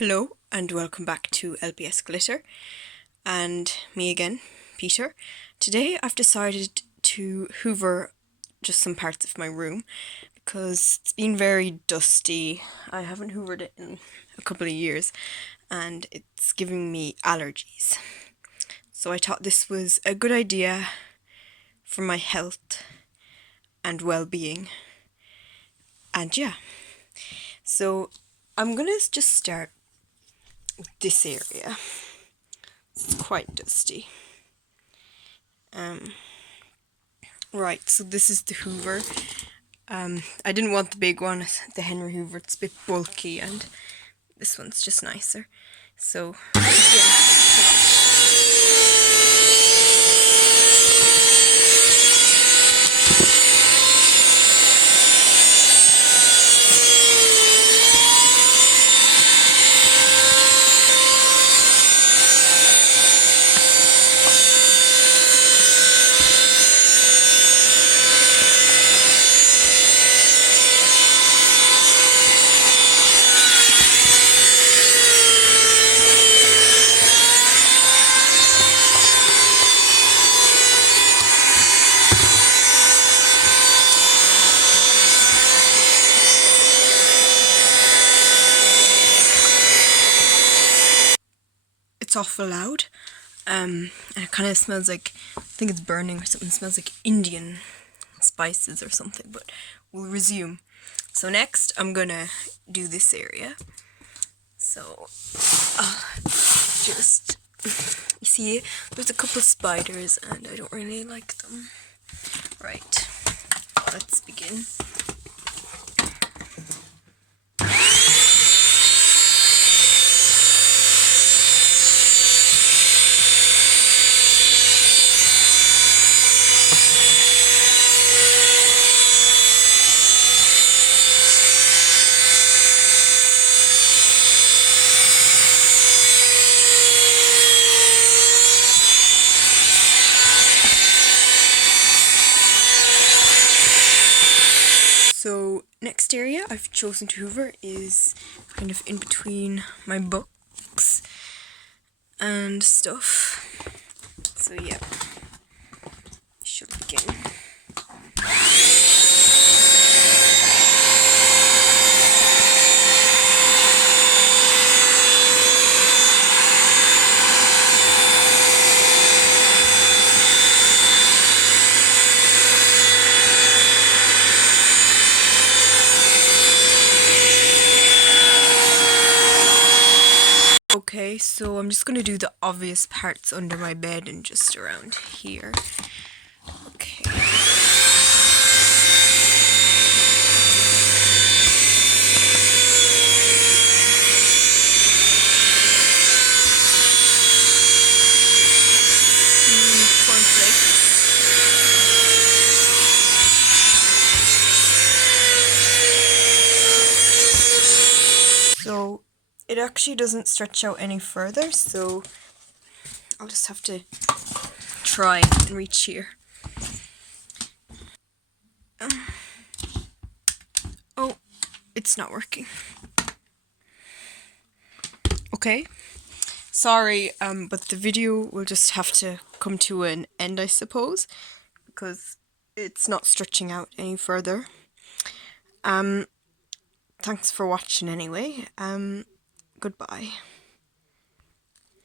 Hello and welcome back to LPS Glitter and me again, Peter. Today I've decided to hoover just some parts of my room because it's been very dusty. I haven't hoovered it in a couple of years and it's giving me allergies. So I thought this was a good idea for my health and well-being. And yeah, so I'm gonna just start this area. It's quite dusty. Right, so this is the Hoover. I didn't want the big one, the Henry Hoover. It's a bit bulky, and this one's just nicer. So, it's awful loud. And it kind of smells like, I think it's burning or something. It smells like Indian spices or something, but we'll resume. So next I'm gonna do this area. So, just, you see, there's a couple spiders and I don't really like them. Right, let's begin. So next area I've chosen to hoover is kind of in between my books and stuff. So yeah, should begin. Okay, so I'm just gonna do the obvious parts under my bed and just around here. Okay. Cornflakes. So it actually doesn't stretch out any further, so I'll just have to try and reach here. Oh, it's not working. Okay, sorry, but the video will just have to come to an end, I suppose, because it's not stretching out any further. Thanks for watching anyway. Goodbye.